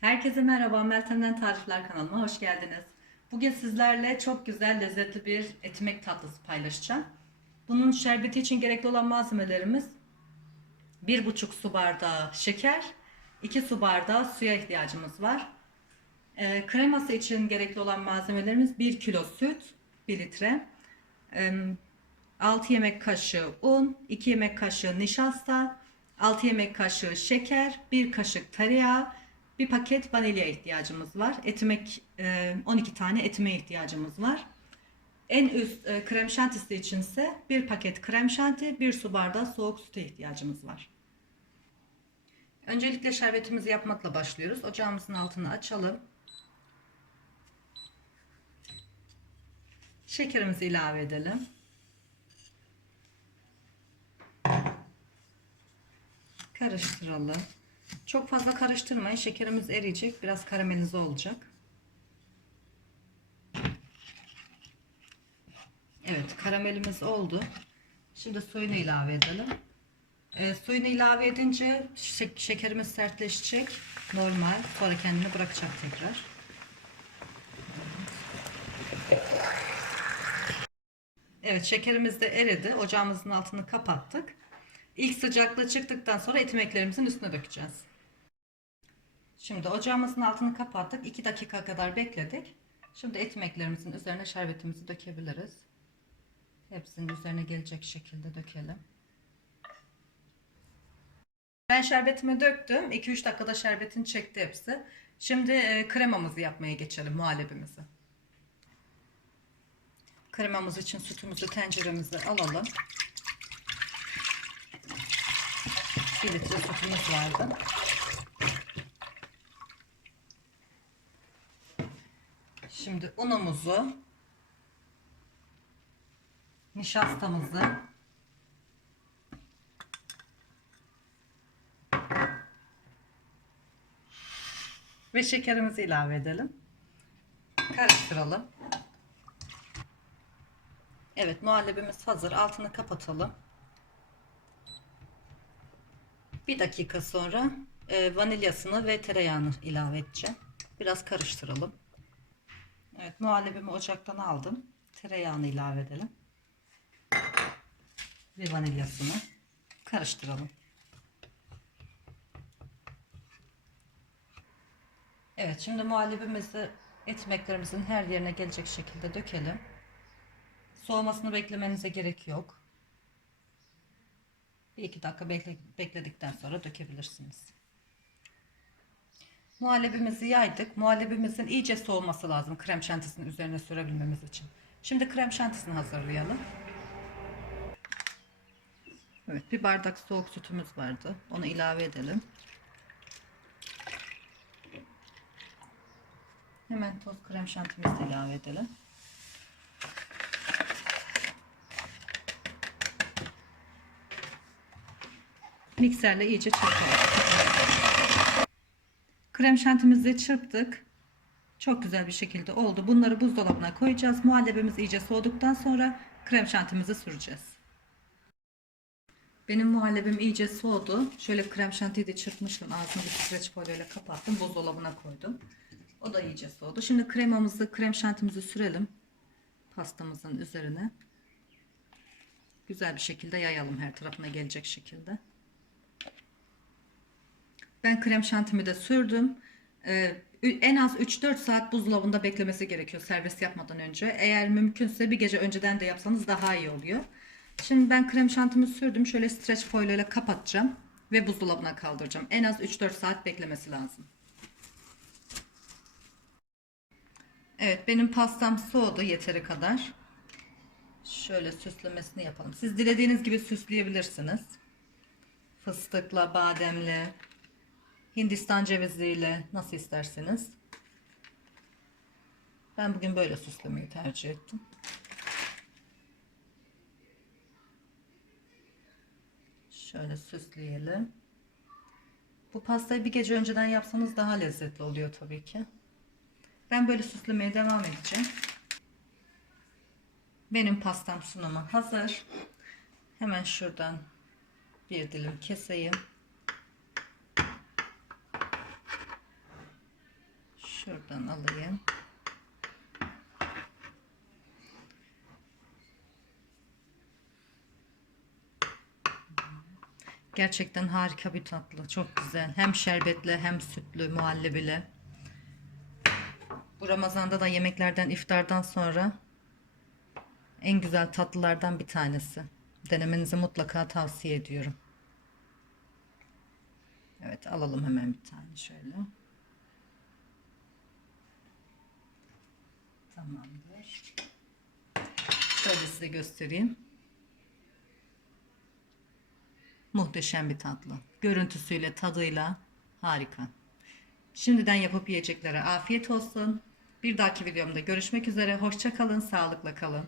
Herkese merhaba, Meltem'den Tarifler kanalıma hoş geldiniz. Bugün sizlerle çok güzel, lezzetli bir etimek tatlısı paylaşacağım. Bunun şerbeti için gerekli olan malzemelerimiz 1,5 su bardağı şeker, 2 su bardağı suya ihtiyacımız var. Ee, kreması için gerekli olan malzemelerimiz 1 kilo süt, 1 litre, Ee, 6 yemek kaşığı un, 2 yemek kaşığı nişasta, 6 yemek kaşığı şeker, 1 kaşık tereyağı, bir paket vanilya ihtiyacımız var. Etimek e, 12 tane etime ihtiyacımız var. En üst e, krem şantisi içinse bir paket krem şanti, bir su bardağı soğuk süte ihtiyacımız var. Öncelikle şerbetimizi yapmakla başlıyoruz. Ocağımızın altını açalım. Şekerimizi ilave edelim. Karıştıralım. Çok fazla karıştırmayın. Şekerimiz eriyecek. Biraz karamelize olacak. Evet karamelimiz oldu. Şimdi suyunu ilave edelim. E, suyunu ilave edince şek- şekerimiz sertleşecek. Normal. Sonra kendini bırakacak tekrar. Evet şekerimiz de eridi. Ocağımızın altını kapattık. İlk sıcaklığı çıktıktan sonra etimeklerimizin üstüne dökeceğiz. Şimdi ocağımızın altını kapattık. 2 dakika kadar bekledik. Şimdi etimeklerimizin üzerine şerbetimizi dökebiliriz. Hepsinin üzerine gelecek şekilde dökelim. Ben şerbetimi döktüm. 2-3 dakikada şerbetin çekti hepsi. Şimdi e, kremamızı yapmaya geçelim, muhallebimizi. Kremamız için sütümüzü tenceremize alalım. 1 litre sütümüz vardı. Şimdi unumuzu, nişastamızı, ve şekerimizi ilave edelim. Karıştıralım. Evet muhallebimiz hazır. Altını kapatalım. Bir dakika sonra e, vanilyasını ve tereyağını ilave edeceğim. Biraz karıştıralım. Evet muhallebimi ocaktan aldım. Tereyağını ilave edelim. Ve vanilyasını karıştıralım. Evet şimdi muhallebimizi etmeklerimizin her yerine gelecek şekilde dökelim. Soğumasını beklemenize gerek yok. Bir iki dakika bekle, bekledikten sonra dökebilirsiniz. Muhallebimizi yaydık. Muhallebimizin iyice soğuması lazım krem şantisinin üzerine sürebilmemiz için. Şimdi krem şantisini hazırlayalım. Evet bir bardak soğuk sütümüz vardı. Onu ilave edelim. Hemen toz krem şantimizi de ilave edelim. Mikserle iyice çırpalım. Krem şantimizi çırptık. Çok güzel bir şekilde oldu. Bunları buzdolabına koyacağız. Muhallebimiz iyice soğuduktan sonra krem şantimizi süreceğiz. Benim muhallebim iyice soğudu. Şöyle krem şantiyi de çırpmıştım. Ağzını bir streç folyoyla kapattım. Buzdolabına koydum. O da iyice soğudu. Şimdi kremamızı, krem şantimizi sürelim. Pastamızın üzerine. Güzel bir şekilde yayalım her tarafına gelecek şekilde. Ben krem şantimi de sürdüm. Ee, en az 3-4 saat buzdolabında beklemesi gerekiyor servis yapmadan önce. Eğer mümkünse bir gece önceden de yapsanız daha iyi oluyor. Şimdi ben krem şantimi sürdüm. Şöyle streç folyo ile kapatacağım ve buzdolabına kaldıracağım. En az 3-4 saat beklemesi lazım. Evet benim pastam soğudu yeteri kadar. Şöyle süslemesini yapalım. Siz dilediğiniz gibi süsleyebilirsiniz. Fıstıkla, bademle, Hindistan ceviziyle nasıl isterseniz. Ben bugün böyle süslemeyi tercih ettim. Şöyle süsleyelim. Bu pastayı bir gece önceden yapsanız daha lezzetli oluyor tabii ki. Ben böyle süslemeye devam edeceğim. Benim pastam sunumu hazır. Hemen şuradan bir dilim keseyim. Şuradan alayım. Gerçekten harika bir tatlı. Çok güzel. Hem şerbetli hem sütlü, muhallebili. Bu Ramazan'da da yemeklerden, iftardan sonra en güzel tatlılardan bir tanesi. Denemenizi mutlaka tavsiye ediyorum. Evet alalım hemen bir tane şöyle. Tamamdır. Şöyle size göstereyim. Muhteşem bir tatlı. Görüntüsüyle, tadıyla harika. Şimdiden yapıp yiyeceklere afiyet olsun. Bir dahaki videomda görüşmek üzere. Hoşça kalın, sağlıkla kalın.